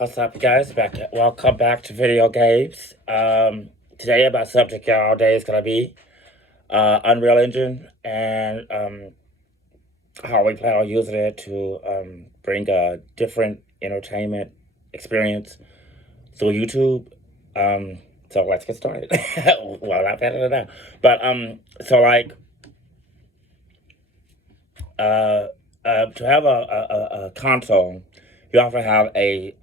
What's up, you guys? Welcome back to video games. Today, my subject all day is gonna be Unreal Engine and how we plan on using it to bring a different entertainment experience through YouTube. So let's get started. Well, not better than that, but so like to have a console, you have to have a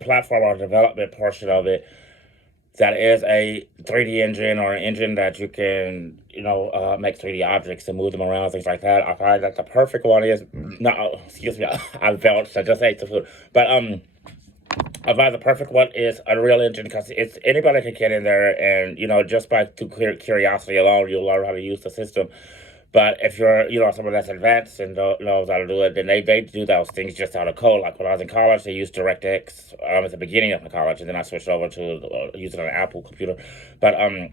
platform or development portion of it that is a 3D engine or an engine that you can, make 3D objects and move them around, things like that. I find that the perfect one is no, excuse me, I belched. I just ate the food, but I find the perfect one is Unreal Engine because it's anybody can get in there and just by through curiosity alone you'll learn how to use the system. But if you're, someone that's advanced and knows how to do it, then they do those things just out of code. Like when I was in college, they used DirectX at the beginning of my college, and then I switched over to using an Apple computer. But and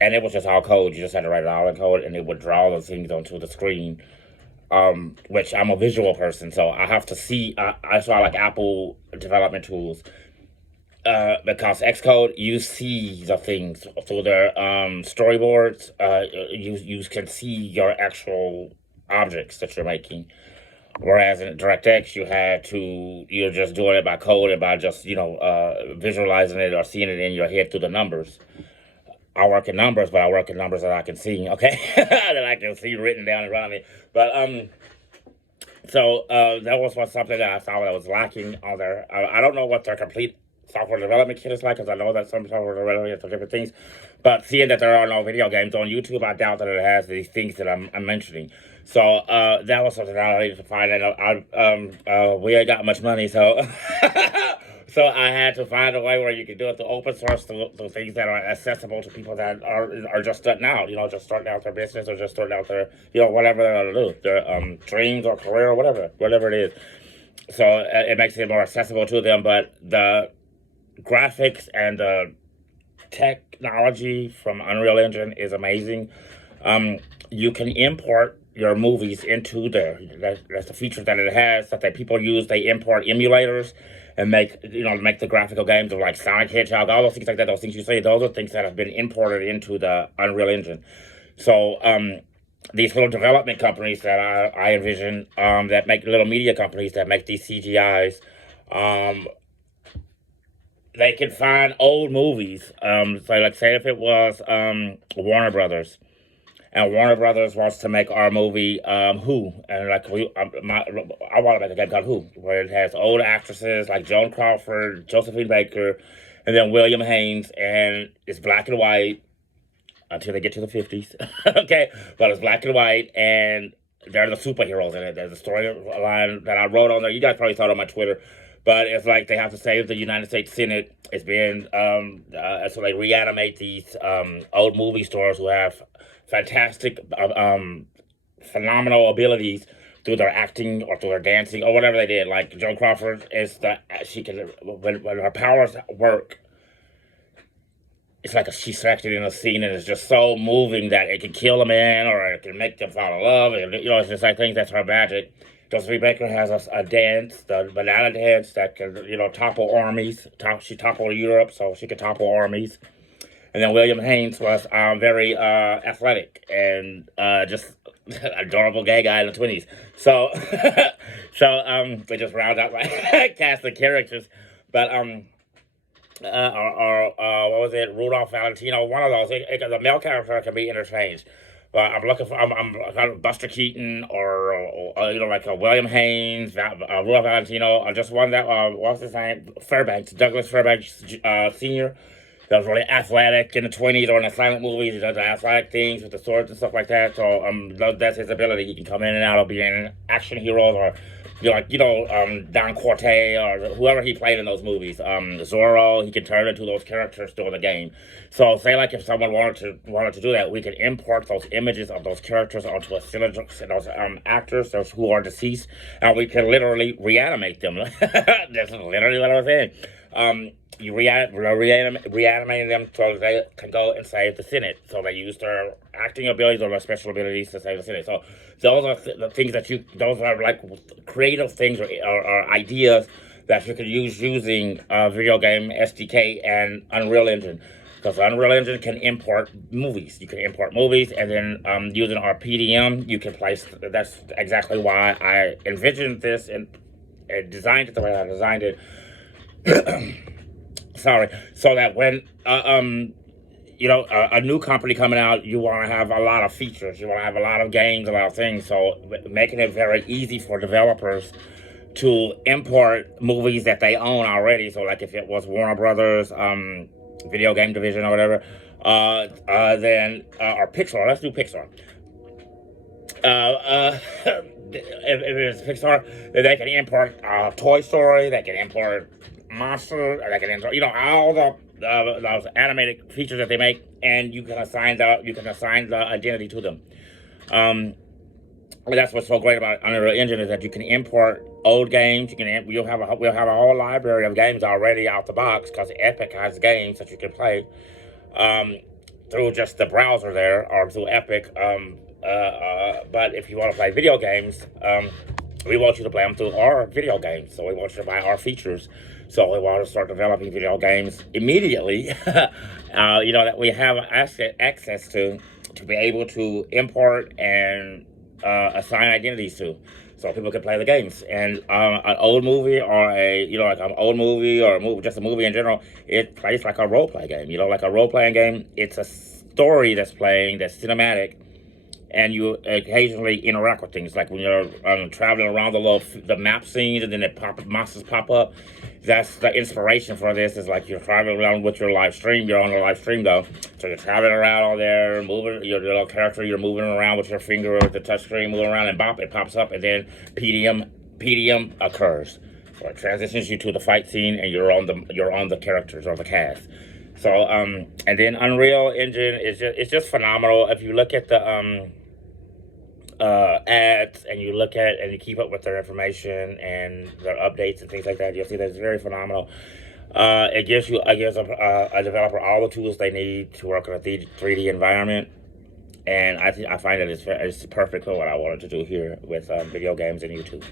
it was just all code. You just had to write it all in code, and it would draw those things onto the screen. Which I'm a visual person, so I have to see. I saw like Apple development tools. Because Xcode, you see the things through their storyboards. You can see your actual objects that you're making. Whereas in DirectX, you're just doing it by code and by just visualizing it or seeing it in your head through the numbers. I work in numbers, but I work in numbers that I can see. Okay, that I can see written down in front of me. But so that was something that I thought that was lacking on there. I don't know what their complete software development kit is like, because I know that some software development kits are different things. But seeing that there are no video games on YouTube, I doubt that it has these things that I'm mentioning. So that was something I needed to find. And we ain't got much money, so so I had to find a way where you can do it through open source, through things that are accessible to people that are just starting out, just starting out their business or just starting out their, whatever they're gonna do, their dreams or career or whatever it is. So it makes it more accessible to them. But the graphics and the technology from Unreal Engine is amazing. You can import your movies into there. That's a feature that it has that people use. They import emulators and make the graphical games of like Sonic Hedgehog, all those things like that. Those things you say, those are things that have been imported into the Unreal Engine. So these little development companies that I envision, that make little media companies that make these CGIs, they can find old movies. So like say if it was Warner Brothers, and Warner Brothers wants to make our movie Who, and like I want to make a game called Who, where it has old actresses like Joan Crawford, Josephine Baker, and then William Haynes, and it's black and white until they get to the 50s. Okay, but it's black and white, and they're the superheroes in it. There's a storyline that I wrote on there. You guys probably saw it on my Twitter. But it's like they have to save the United States Senate. It's been so they reanimate these old movie stars who have fantastic, phenomenal abilities through their acting or through their dancing or whatever they did. Like Joan Crawford she can when her powers work, it's like she's acting in a scene and it's just so moving that it can kill a man or it can make them fall in love. And, it's just like things that's her magic. Josephine Baker has a dance, the banana dance that can, topple armies. She toppled Europe, so she could topple armies. And then William Haynes was very athletic and just adorable gay guy in the 20s. So, they just round out my cast of characters. But what was it? Rudolph Valentino, one of those. The male character can be interchanged. But I'm looking for I'm kind of Buster Keaton or like a William Haynes, Rudolph Valentino, or just one that what's his name, Douglas Fairbanks Senior. That was really athletic in the 20s or in the silent movies. He does the athletic things with the swords and stuff like that. So that's his ability. He can come in and out of being action heroes or Don Corte or whoever he played in those movies. Zorro, he can turn into those characters during the game. So say like if someone wanted to do that, we could import those images of those characters onto a cylinder, those actors, those who are deceased, and we can literally reanimate them. That's literally what I was saying. reanimating them so they can go and save the Senate. So they use their acting abilities or their special abilities to save the Senate. So those are the things those are like creative things or ideas that you could use using video game SDK and Unreal Engine. Because Unreal Engine can import movies. You can import movies, and then using our PDM, you can place. That's exactly why I envisioned this and designed it the way I designed it. Sorry, so that when a new company coming out, you want to have a lot of features. You want to have a lot of games, a lot of things. So making it very easy for developers to import movies that they own already. So like if it was Warner Brothers, video game division or whatever, then or Pixar. Let's do Pixar. If it's Pixar, then they can import Toy Story. They can import Monster. They can import, all those animated features that they make, and you can assign the identity to them. And that's what's so great about Unreal Engine is that you can import old games. We'll have a whole library of games already out the box because Epic has games that you can play through just the browser there or through Epic. But if you want to play video games, we want you to play them through our video games. So we want you to buy our features. So we want to start developing video games immediately. That we have access to be able to import and assign identities to, so people can play the games. And an old movie or like an old movie or just a movie in general, it plays like a role play game. Like a role playing game, it's a story that's playing, that's cinematic, and you occasionally interact with things. Like when you're traveling around the map scenes, and then monsters pop up. That's the inspiration for this. Is like you're traveling around with your live stream. You're on a live stream though, so you're traveling around all there, moving your little character. You're moving around with your finger with the touch screen, moving around, and bop, it pops up, and then PDM occurs. So it transitions you to the fight scene, and you're on the characters or the cast. So and then Unreal Engine is just phenomenal. If you look at the ads and you look at and you keep up with their information and their updates and things like that, you'll see that it's very phenomenal. It gives a developer all the tools they need to work in a 3D environment, and I find that it's perfect for what I wanted to do here with video games and YouTube.